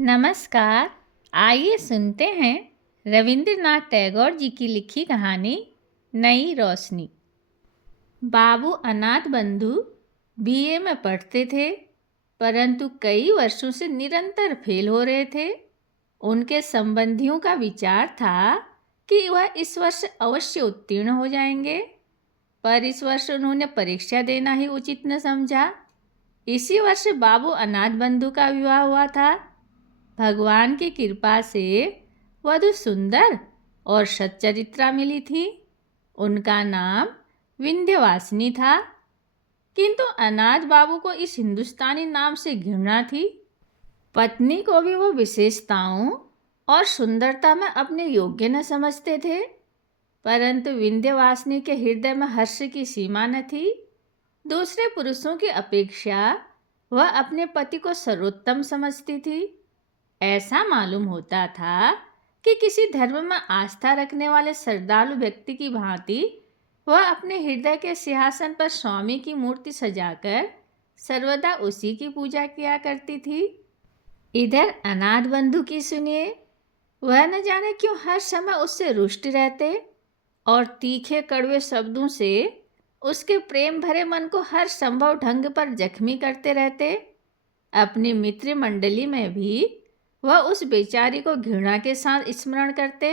नमस्कार। आइए सुनते हैं रविंद्रनाथ टैगोर जी की लिखी कहानी नई रोशनी। बाबू अनाथ बंधु बीए में पढ़ते थे, परंतु कई वर्षों से निरंतर फेल हो रहे थे। उनके संबंधियों का विचार था कि वह इस वर्ष अवश्य उत्तीर्ण हो जाएंगे, पर इस वर्ष उन्होंने परीक्षा देना ही उचित न समझा। इसी वर्ष बाबू अनाथ बंधु का विवाह हुआ था। भगवान की कृपा से वधु सुंदर और सच्चरित्रा मिली थी। उनका नाम विंध्यवासिनी था, किंतु अनाथ बाबू को इस हिंदुस्तानी नाम से घृणा थी। पत्नी को भी वो विशेषताओं और सुंदरता में अपने योग्य न समझते थे, परंतु विंध्यवासिनी के हृदय में हर्ष की सीमा न थी। दूसरे पुरुषों की अपेक्षा वह अपने पति को सर्वोत्तम समझती थी। ऐसा मालूम होता था कि किसी धर्म में आस्था रखने वाले श्रद्धालु व्यक्ति की भांति वह अपने हृदय के सिंहासन पर स्वामी की मूर्ति सजाकर सर्वदा उसी की पूजा किया करती थी। इधर अनाथ बंधु की सुनिए, वह न जाने क्यों हर समय उससे रुष्ट रहते और तीखे कड़वे शब्दों से उसके प्रेम भरे मन को हर संभव ढंग पर जख्मी करते रहते। अपनी मित्र मंडली में भी वह उस बेचारी को घृणा के साथ स्मरण करते।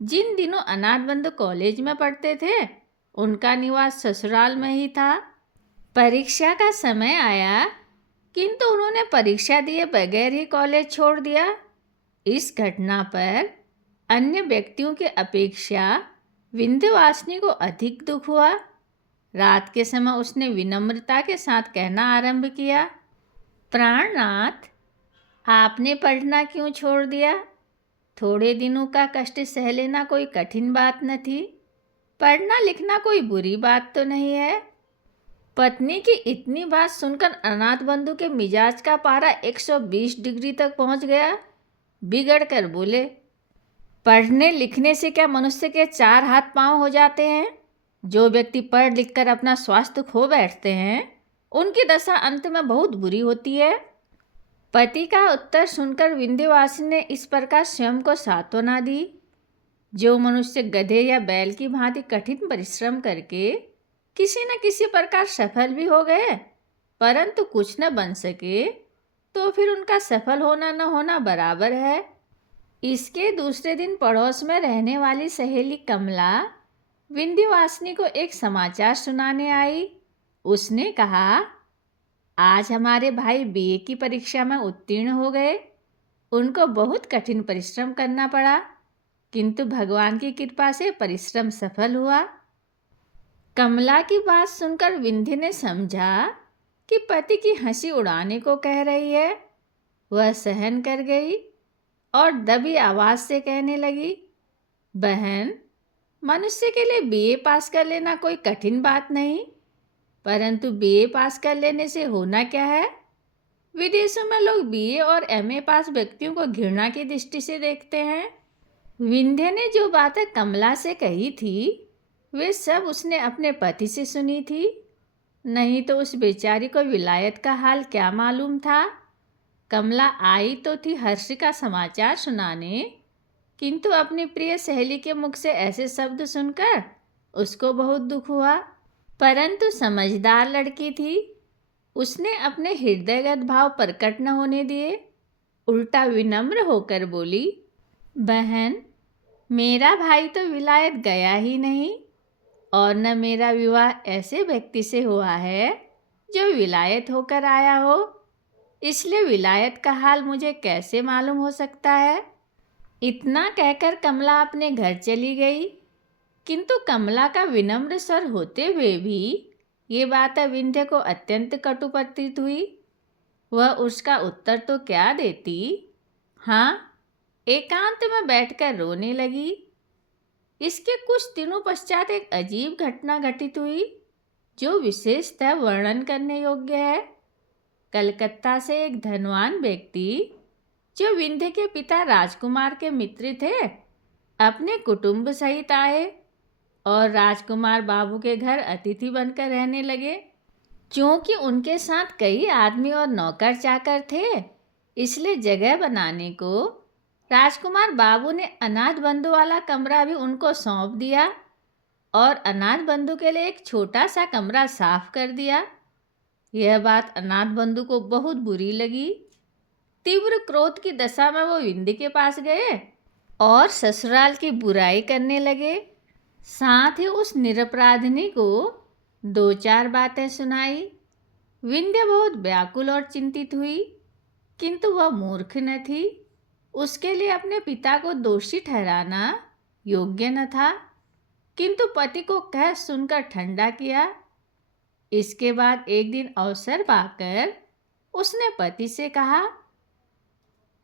जिन दिनों अनाथ बंधु कॉलेज में पढ़ते थे, उनका निवास ससुराल में ही था। परीक्षा का समय आया, किंतु उन्होंने परीक्षा दिए बगैर ही कॉलेज छोड़ दिया। इस घटना पर अन्य व्यक्तियों की अपेक्षा विंध्यवासिनी को अधिक दुख हुआ। रात के समय उसने विनम्रता के साथ कहना आरंभ किया, प्राणनाथ, आपने पढ़ना क्यों छोड़ दिया? थोड़े दिनों का कष्ट सह लेना कोई कठिन बात न थी। पढ़ना लिखना कोई बुरी बात तो नहीं है। पत्नी की इतनी बात सुनकर अनाथ बंधु के मिजाज का पारा 120 डिग्री तक पहुंच गया। बिगड़ कर बोले, पढ़ने लिखने से क्या मनुष्य के 4 हाथ पांव हो जाते हैं? जो व्यक्ति पढ़ लिख कर अपना स्वास्थ्य खो बैठते हैं, उनकी दशा अंत में बहुत बुरी होती है। पति का उत्तर सुनकर विंध्यवासिनी ने इस प्रकार स्वयं को सांत्वना दी, जो मनुष्य गधे या बैल की भांति कठिन परिश्रम करके किसी न किसी प्रकार सफल भी हो गए, परंतु कुछ न बन सके, तो फिर उनका सफल होना न होना बराबर है। इसके दूसरे दिन पड़ोस में रहने वाली सहेली कमला विंध्यवासिनी को एक समाचार सुनाने आई। उसने कहा, आज हमारे भाई बीए की परीक्षा में उत्तीर्ण हो गए। उनको बहुत कठिन परिश्रम करना पड़ा, किंतु भगवान की कृपा से परिश्रम सफल हुआ। कमला की बात सुनकर विंध्य ने समझा कि पति की हंसी उड़ाने को कह रही है। वह सहन कर गई और दबी आवाज से कहने लगी, बहन, मनुष्य के लिए बीए पास कर लेना कोई कठिन बात नहीं, परंतु बीए पास कर लेने से होना क्या है? विदेशों में लोग बीए और एमए पास व्यक्तियों को घृणा की दृष्टि से देखते हैं। विंध्य ने जो बातें कमला से कही थी, वे सब उसने अपने पति से सुनी थी। नहीं तो उस बेचारी को विलायत का हाल क्या मालूम था। कमला आई तो थी हर्ष का समाचार सुनाने, किंतु अपनी प्रिय सहेली के मुख से ऐसे शब्द सुनकर उसको बहुत दुख हुआ। परंतु समझदार लड़की थी, उसने अपने हृदयगत भाव प्रकट न होने दिए। उल्टा विनम्र होकर बोली, बहन, मेरा भाई तो विलायत गया ही नहीं, और न मेरा विवाह ऐसे व्यक्ति से हुआ है जो विलायत होकर आया हो, इसलिए विलायत का हाल मुझे कैसे मालूम हो सकता है। इतना कहकर कमला अपने घर चली गई, किंतु कमला का विनम्र स्वर होते हुए भी ये बात विंध्य को अत्यंत कटु प्रतीत हुई। वह उसका उत्तर तो क्या देती, हाँ, एकांत में बैठकर रोने लगी। इसके कुछ दिनों पश्चात एक अजीब घटना घटित हुई, जो विशेषतः वर्णन करने योग्य है। कलकत्ता से एक धनवान व्यक्ति, जो विंध्य के पिता राजकुमार के मित्र थे, अपने कुटुंब सहित आए और राजकुमार बाबू के घर अतिथि बनकर रहने लगे। क्योंकि उनके साथ कई आदमी और नौकर चाकर थे, इसलिए जगह बनाने को राजकुमार बाबू ने अनाथ बंधु वाला कमरा भी उनको सौंप दिया और अनाथ बंधु के लिए एक छोटा सा कमरा साफ कर दिया। यह बात अनाथ बंधु को बहुत बुरी लगी। तीव्र क्रोध की दशा में वो विंध्य के पास गए और ससुराल की बुराई करने लगे। साथ ही उस निरपराधिनी को 2-4 बातें सुनाई। विंध्य बहुत व्याकुल और चिंतित हुई, किंतु वह मूर्ख न थी। उसके लिए अपने पिता को दोषी ठहराना योग्य न था, किंतु पति को कह सुनकर ठंडा किया। इसके बाद एक दिन अवसर पाकर उसने पति से कहा,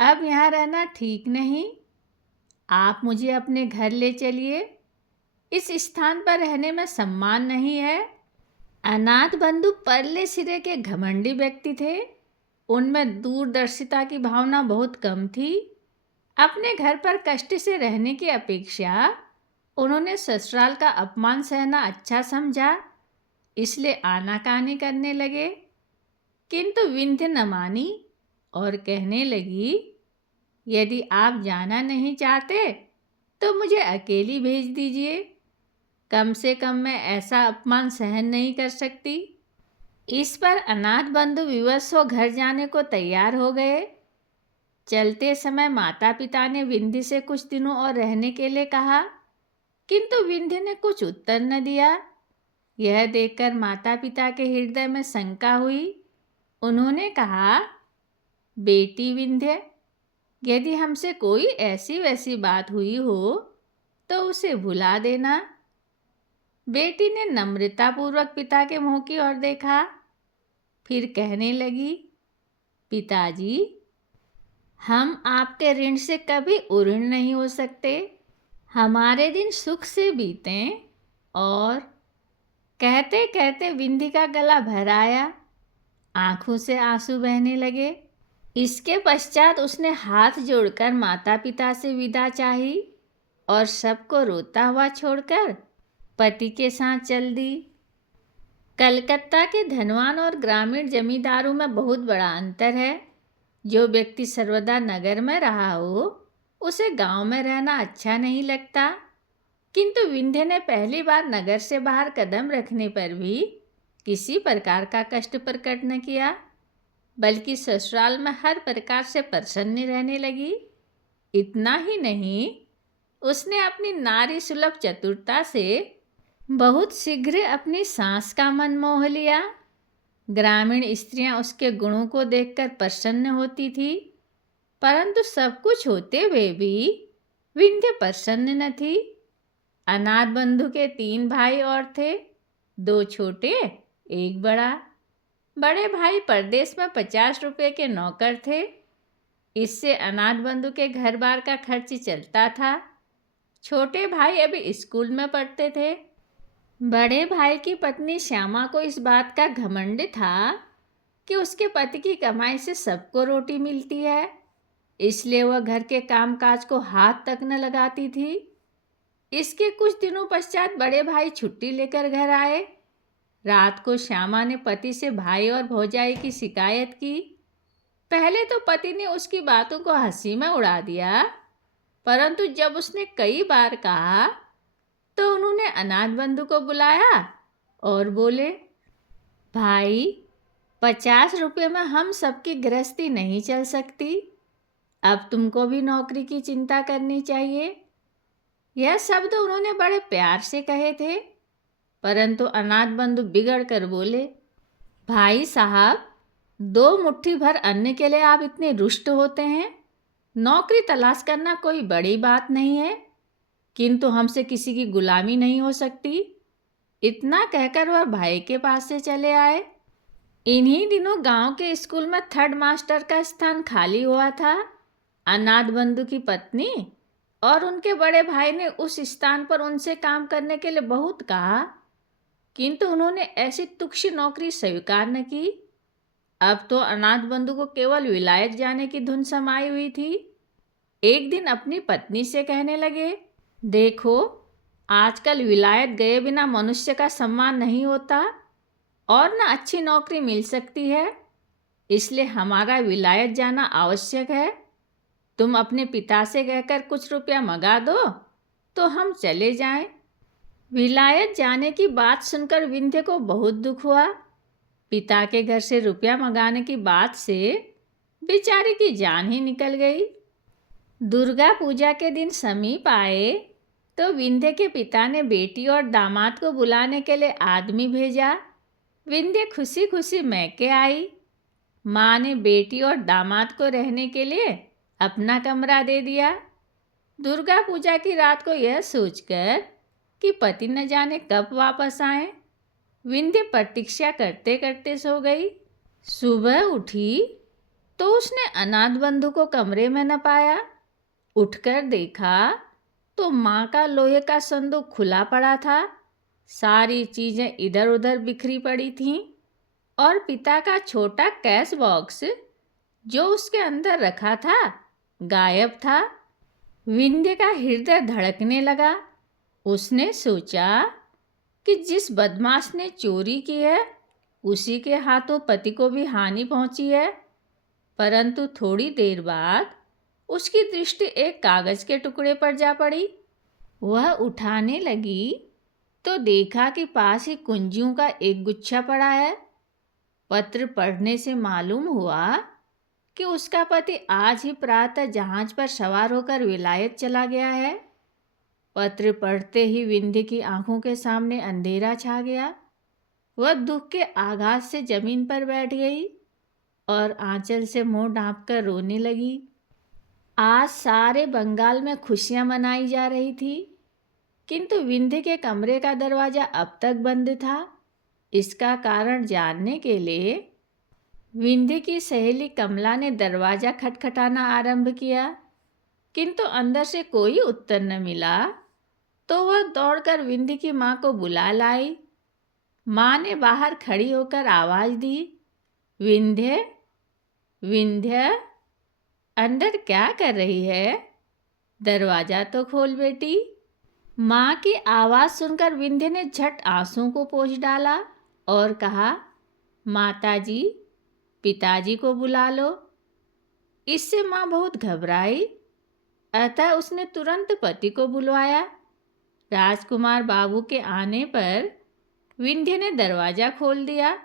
अब यहाँ रहना ठीक नहीं, आप मुझे अपने घर ले चलिए। इस स्थान पर रहने में सम्मान नहीं है। अनाथ बंधु परले सिरे के घमंडी व्यक्ति थे। उनमें दूरदर्शिता की भावना बहुत कम थी। अपने घर पर कष्ट से रहने की अपेक्षा उन्होंने ससुराल का अपमान सहना अच्छा समझा, इसलिए आनाकानी करने लगे। किंतु विंध्य न मानी और कहने लगी, यदि आप जाना नहीं चाहते तो मुझे अकेली भेज दीजिए। कम से कम मैं ऐसा अपमान सहन नहीं कर सकती। इस पर अनाथ बंधु विवश हो घर जाने को तैयार हो गए। चलते समय माता पिता ने विंध्य से कुछ दिनों और रहने के लिए कहा, किंतु विंध्य ने कुछ उत्तर न दिया। यह देखकर माता पिता के हृदय में शंका हुई। उन्होंने कहा, बेटी विंध्य, यदि हमसे कोई ऐसी वैसी बात हुई हो तो उसे भुला देना। बेटी ने नम्रतापूर्वक पिता के मुंह की ओर देखा, फिर कहने लगी, पिताजी, हम आपके ऋण से कभी उऋण नहीं हो सकते। हमारे दिन सुख से बीतें। और कहते कहते विंध्य का गला भर आया, आंखों से आंसू बहने लगे। इसके पश्चात उसने हाथ जोड़कर माता पिता से विदा चाही और सबको रोता हुआ छोड़कर पति के साथ चल दी। कलकत्ता के धनवान और ग्रामीण जमींदारों में बहुत बड़ा अंतर है। जो व्यक्ति सर्वदा नगर में रहा हो उसे गांव में रहना अच्छा नहीं लगता, किंतु विंध्य ने पहली बार नगर से बाहर कदम रखने पर भी किसी प्रकार का कष्ट प्रकट न किया, बल्कि ससुराल में हर प्रकार से प्रसन्न रहने लगी। इतना ही नहीं, उसने अपनी नारी सुलभ चतुरता से बहुत शीघ्र अपनी सास का मन मोह लिया। ग्रामीण स्त्रियां उसके गुणों को देखकर प्रसन्न होती थी, परंतु सब कुछ होते हुए भी विंध्य प्रसन्न न थी। अनाथ बंधु के 3 भाई और थे, 2 छोटे, 1 बड़ा। बड़े भाई परदेश में 50 रुपये के नौकर थे। इससे अनाथ बंधु के घर बार का खर्च चलता था। छोटे भाई अभी स्कूल में पढ़ते थे। बड़े भाई की पत्नी श्यामा को इस बात का घमंड था कि उसके पति की कमाई से सबको रोटी मिलती है, इसलिए वह घर के कामकाज को हाथ तक न लगाती थी। इसके कुछ दिनों पश्चात बड़े भाई छुट्टी लेकर घर आए। रात को श्यामा ने पति से भाई और भौजाई की शिकायत की। पहले तो पति ने उसकी बातों को हंसी में उड़ा दिया, परंतु जब उसने कई बार कहा तो उन्होंने अनाथ बंधु को बुलाया और बोले, भाई, 50 रुपये में हम सबकी गृहस्थी नहीं चल सकती। अब तुमको भी नौकरी की चिंता करनी चाहिए। यह शब्द उन्होंने बड़े प्यार से कहे थे, परंतु अनाथ बंधु बिगड़ कर बोले, भाई साहब, 2 मुट्ठी भर अन्न के लिए आप इतने रुष्ट होते हैं। नौकरी तलाश करना कोई बड़ी बात नहीं है, किंतु हमसे किसी की गुलामी नहीं हो सकती। इतना कहकर वह भाई के पास से चले आए। इन्हीं दिनों गांव के स्कूल में 3rd मास्टर का स्थान खाली हुआ था। अनाथ बंधु की पत्नी और उनके बड़े भाई ने उस स्थान पर उनसे काम करने के लिए बहुत कहा, किंतु उन्होंने ऐसी तुच्छ नौकरी स्वीकार न की। अब तो अनाथ बंधु को केवल विलायत जाने की धुन समाई हुई थी। एक दिन अपनी पत्नी से कहने लगे, देखो, आजकल विलायत गए बिना मनुष्य का सम्मान नहीं होता और न अच्छी नौकरी मिल सकती है। इसलिए हमारा विलायत जाना आवश्यक है। तुम अपने पिता से कहकर कुछ रुपया मंगा दो तो हम चले जाएं। विलायत जाने की बात सुनकर विंध्य को बहुत दुख हुआ। पिता के घर से रुपया मंगाने की बात से बेचारे की जान ही निकल गई। दुर्गा पूजा के दिन समीप आए तो विंध्य के पिता ने बेटी और दामाद को बुलाने के लिए आदमी भेजा। विंध्य खुशी खुशी मैके आई। माँ ने बेटी और दामाद को रहने के लिए अपना कमरा दे दिया। दुर्गा पूजा की रात को यह सोचकर कि पति न जाने कब वापस आए, विंध्य प्रतीक्षा करते करते सो गई। सुबह उठी तो उसने अनाथ बंधु को कमरे में न पाया। उठकर देखा तो माँ का लोहे का संदूक खुला पड़ा था। सारी चीज़ें इधर उधर बिखरी पड़ी थीं और पिता का छोटा कैश बॉक्स जो उसके अंदर रखा था गायब था। विंध्य का हृदय धड़कने लगा। उसने सोचा कि जिस बदमाश ने चोरी की है उसी के हाथों पति को भी हानि पहुंची है। परंतु थोड़ी देर बाद उसकी दृष्टि एक कागज के टुकड़े पर जा पड़ी। वह उठाने लगी तो देखा कि पास ही कुंजियों का एक गुच्छा पड़ा है। पत्र पढ़ने से मालूम हुआ कि उसका पति आज ही प्रातः जहाज पर सवार होकर विलायत चला गया है। पत्र पढ़ते ही विंध्य की आंखों के सामने अंधेरा छा गया। वह दुख के आघात से जमीन पर बैठ गई और आंचल से मुंह ढांपकर रोने लगी। आज सारे बंगाल में खुशियां मनाई जा रही थी, किंतु विंध्य के कमरे का दरवाजा अब तक बंद था। इसका कारण जानने के लिए विंध्य की सहेली कमला ने दरवाजा खटखटाना आरंभ किया, किंतु अंदर से कोई उत्तर न मिला। तो वह दौड़कर विंध्य की माँ को बुला लाई। माँ ने बाहर खड़ी होकर आवाज दी, विंध्य, विंध्य, अंदर क्या कर रही है? दरवाजा तो खोल बेटी। माँ की आवाज़ सुनकर विंध्य ने झट आंसुओं को पोंछ डाला और कहा, माताजी, पिताजी को बुला लो। इससे माँ बहुत घबराई, अतः उसने तुरंत पति को बुलवाया। राजकुमार बाबू के आने पर विंध्य ने दरवाज़ा खोल दिया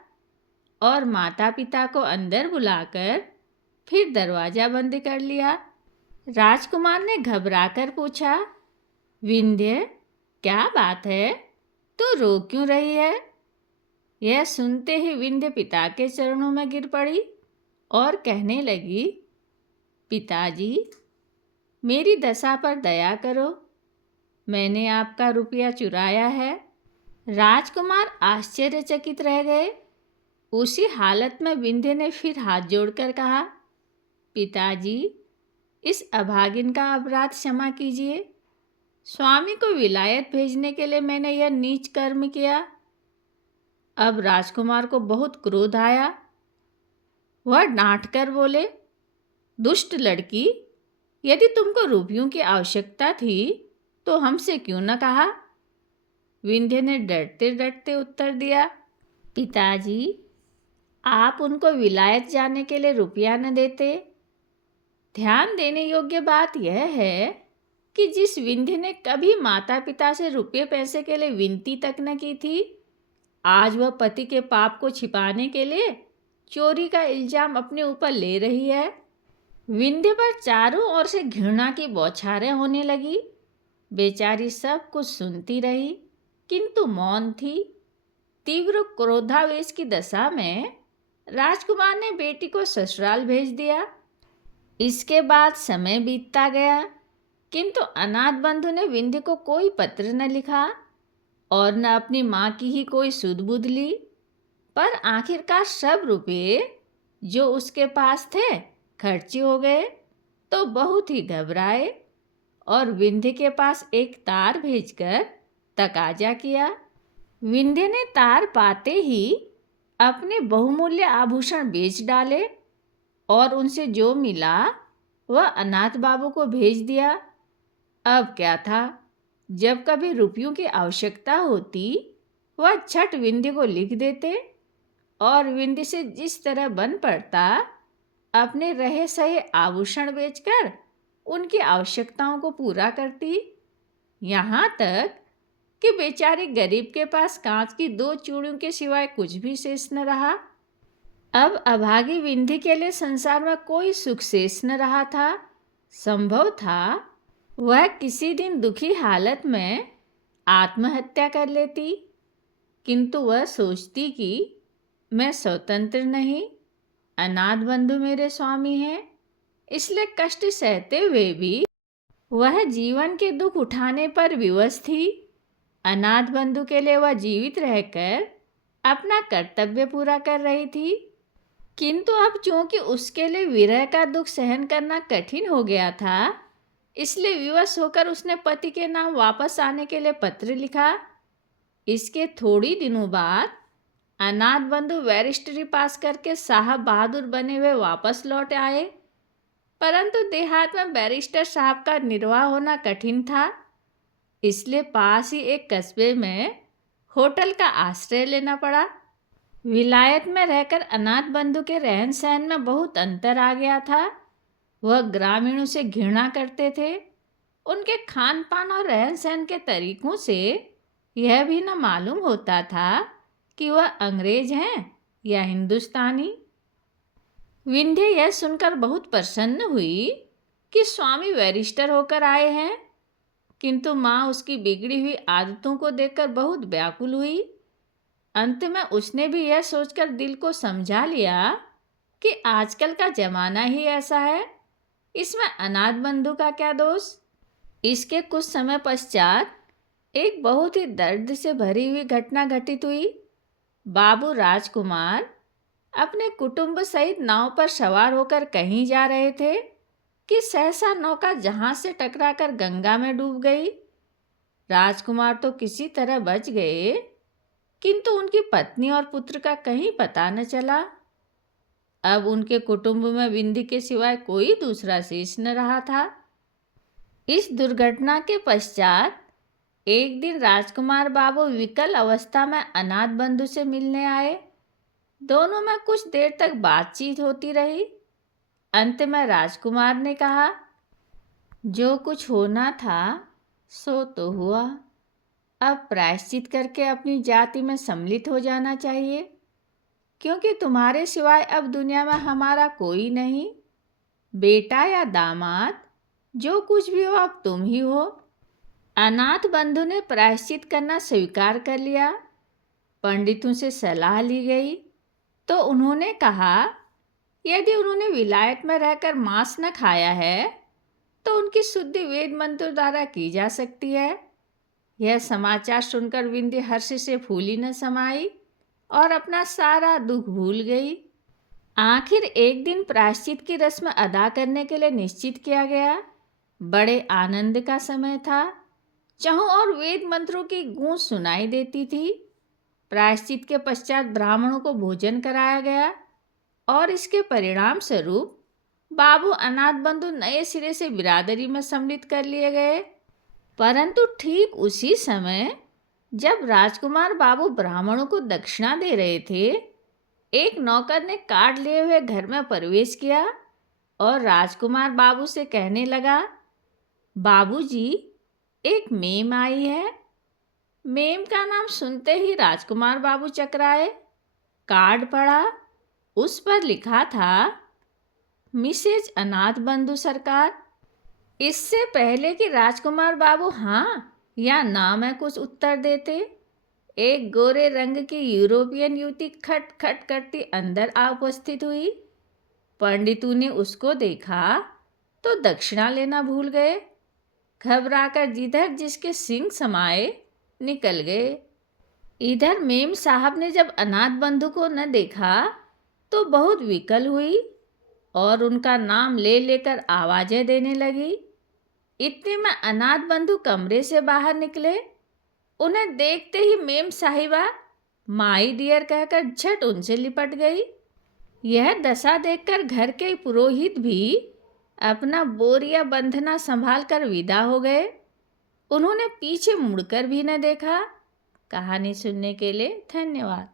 और माता पिता को अंदर बुलाकर फिर दरवाज़ा बंद कर लिया। राजकुमार ने घबराकर पूछा, विंध्य, क्या बात है? तू रो क्यों रही है? यह सुनते ही विंध्य पिता के चरणों में गिर पड़ी और कहने लगी, पिताजी, मेरी दशा पर दया करो। मैंने आपका रुपया चुराया है। राजकुमार आश्चर्यचकित रह गए। उसी हालत में विंध्य ने फिर हाथ जोड़कर कहा, पिताजी, इस अभागिन का अपराध क्षमा कीजिए। स्वामी को विलायत भेजने के लिए मैंने यह नीच कर्म किया। अब राजकुमार को बहुत क्रोध आया। वह डांटकर बोले, दुष्ट लड़की, यदि तुमको रुपयों की आवश्यकता थी तो हमसे क्यों न कहा? विंध्य ने डरते डरते उत्तर दिया, पिताजी, आप उनको विलायत जाने के लिए रुपया न देते। ध्यान देने योग्य बात यह है कि जिस विंध्य ने कभी माता पिता से रुपये पैसे के लिए विनती तक न की थी, आज वह पति के पाप को छिपाने के लिए चोरी का इल्जाम अपने ऊपर ले रही है। विंध्य पर चारों ओर से घृणा की बौछारें होने लगी। बेचारी सब कुछ सुनती रही, किंतु मौन थी। तीव्र क्रोधावेश की दशा में राजकुमार ने बेटी को ससुराल भेज दिया। इसके बाद समय बीतता गया, किंतु अनाथ बंधु ने विंध्य को कोई पत्र न लिखा और न अपनी माँ की ही कोई सुध बुध ली। पर आखिरकार सब रुपये जो उसके पास थे खर्चे हो गए, तो बहुत ही घबराए और विंध्य के पास एक तार भेजकर तकाजा किया। विंध्य ने तार पाते ही अपने बहुमूल्य आभूषण बेच डाले और उनसे जो मिला वह अनाथ बाबू को भेज दिया। अब क्या था, जब कभी रुपयों की आवश्यकता होती वह झट विंध्य को लिख देते और विंध्य से जिस तरह बन पड़ता अपने रहे सहे आभूषण बेचकर उनकी आवश्यकताओं को पूरा करती। यहाँ तक कि बेचारे गरीब के पास कांच की 2 चूड़ियों के सिवाय कुछ भी शेष न रहा। अब अभागी विंध्य के लिए संसार में कोई सुख शेष न रहा था। संभव था वह किसी दिन दुखी हालत में आत्महत्या कर लेती, किंतु वह सोचती कि मैं स्वतंत्र नहीं, अनाथ बंधु मेरे स्वामी हैं, इसलिए कष्ट सहते हुए भी वह जीवन के दुख उठाने पर विवश थी। अनाथ बंधु के लिए वह जीवित रहकर अपना कर्तव्य पूरा कर रही थी, किंतु अब चूंकि उसके लिए विरह का दुख सहन करना कठिन हो गया था, इसलिए विवश होकर उसने पति के नाम वापस आने के लिए पत्र लिखा। इसके थोड़ी दिनों बाद अनाथ बंधु बैरिस्टरी पास करके साहब बहादुर बने हुए वापस लौट आए, परंतु देहात में बैरिस्टर साहब का निर्वाह होना कठिन था, इसलिए पास ही एक कस्बे में होटल का आश्रय लेना पड़ा। विलायत में रहकर अनाथ बंधु के रहन सहन में बहुत अंतर आ गया था। वह ग्रामीणों से घृणा करते थे। उनके खान पान और रहन सहन के तरीकों से यह भी न मालूम होता था कि वह अंग्रेज हैं या हिंदुस्तानी। विंध्य यह सुनकर बहुत प्रसन्न हुई कि स्वामी बैरिस्टर होकर आए हैं, किंतु माँ उसकी बिगड़ी हुई आदतों को देखकर बहुत व्याकुल हुई। अंत में उसने भी यह सोचकर दिल को समझा लिया कि आजकल का जमाना ही ऐसा है, इसमें अनाथ बंधु का क्या दोष। इसके कुछ समय पश्चात एक बहुत ही दर्द से भरी हुई घटना घटित हुई। बाबू राजकुमार अपने कुटुंब सहित नाव पर सवार होकर कहीं जा रहे थे कि सहसा नौका जहाज से टकराकर गंगा में डूब गई। राजकुमार तो किसी तरह बच गए, किंतु उनकी पत्नी और पुत्र का कहीं पता न चला। अब उनके कुटुंब में विंध्य के सिवाय कोई दूसरा शेष न रहा था। इस दुर्घटना के पश्चात एक दिन राजकुमार बाबू विकल अवस्था में अनाथ बंधु से मिलने आए। दोनों में कुछ देर तक बातचीत होती रही। अंत में राजकुमार ने कहा, जो कुछ होना था सो तो हुआ, अब प्रायश्चित करके अपनी जाति में सम्मिलित हो जाना चाहिए, क्योंकि तुम्हारे सिवाय अब दुनिया में हमारा कोई नहीं। बेटा या दामाद जो कुछ भी हो अब तुम ही हो। अनाथ बंधु ने प्रायश्चित करना स्वीकार कर लिया। पंडितों से सलाह ली गई तो उन्होंने कहा यदि उन्होंने विलायत में रहकर मांस न खाया है तो उनकी शुद्धि वेद मंत्र द्वारा की जा सकती है। यह समाचार सुनकर विंध्य हर्ष से फूली न समाई और अपना सारा दुख भूल गई। आखिर एक दिन प्रायश्चित की रस्म अदा करने के लिए निश्चित किया गया। बड़े आनंद का समय था। चहुं और वेद मंत्रों की गूंज सुनाई देती थी। प्रायश्चित के पश्चात ब्राह्मणों को भोजन कराया गया और इसके परिणाम स्वरूप बाबू अनाथ बंधु नए सिरे से बिरादरी में सम्मिलित कर लिए गए। परंतु ठीक उसी समय जब राजकुमार बाबू ब्राह्मणों को दक्षिणा दे रहे थे, एक नौकर ने कार्ड लिए हुए घर में प्रवेश किया और राजकुमार बाबू से कहने लगा, बाबूजी, एक मेम आई है। मेम का नाम सुनते ही राजकुमार बाबू चकराए। कार्ड पढ़ा, उस पर लिखा था, मिसेज अनाथ बंधु सरकार। इससे पहले कि राजकुमार बाबू हाँ या ना में कुछ उत्तर देते, एक गोरे रंग की यूरोपियन युवती खट खट करती अंदर आ उपस्थित हुई। पंडितों ने उसको देखा तो दक्षिणा लेना भूल गए। घबराकर जिधर जिसके सिंह समाये निकल गए। इधर मेम साहब ने जब अनाथ बंधु को न देखा तो बहुत विकल हुई और उनका नाम ले लेकर आवाजें देने लगी। इतने में अनाथ बंधु कमरे से बाहर निकले। उन्हें देखते ही मेम साहिबा माई डियर कहकर झट उनसे लिपट गई। यह दशा देखकर घर के पुरोहित भी अपना बोरिया बंधना संभाल कर विदा हो गए। उन्होंने पीछे मुड़कर भी न देखा। कहानी सुनने के लिए धन्यवाद।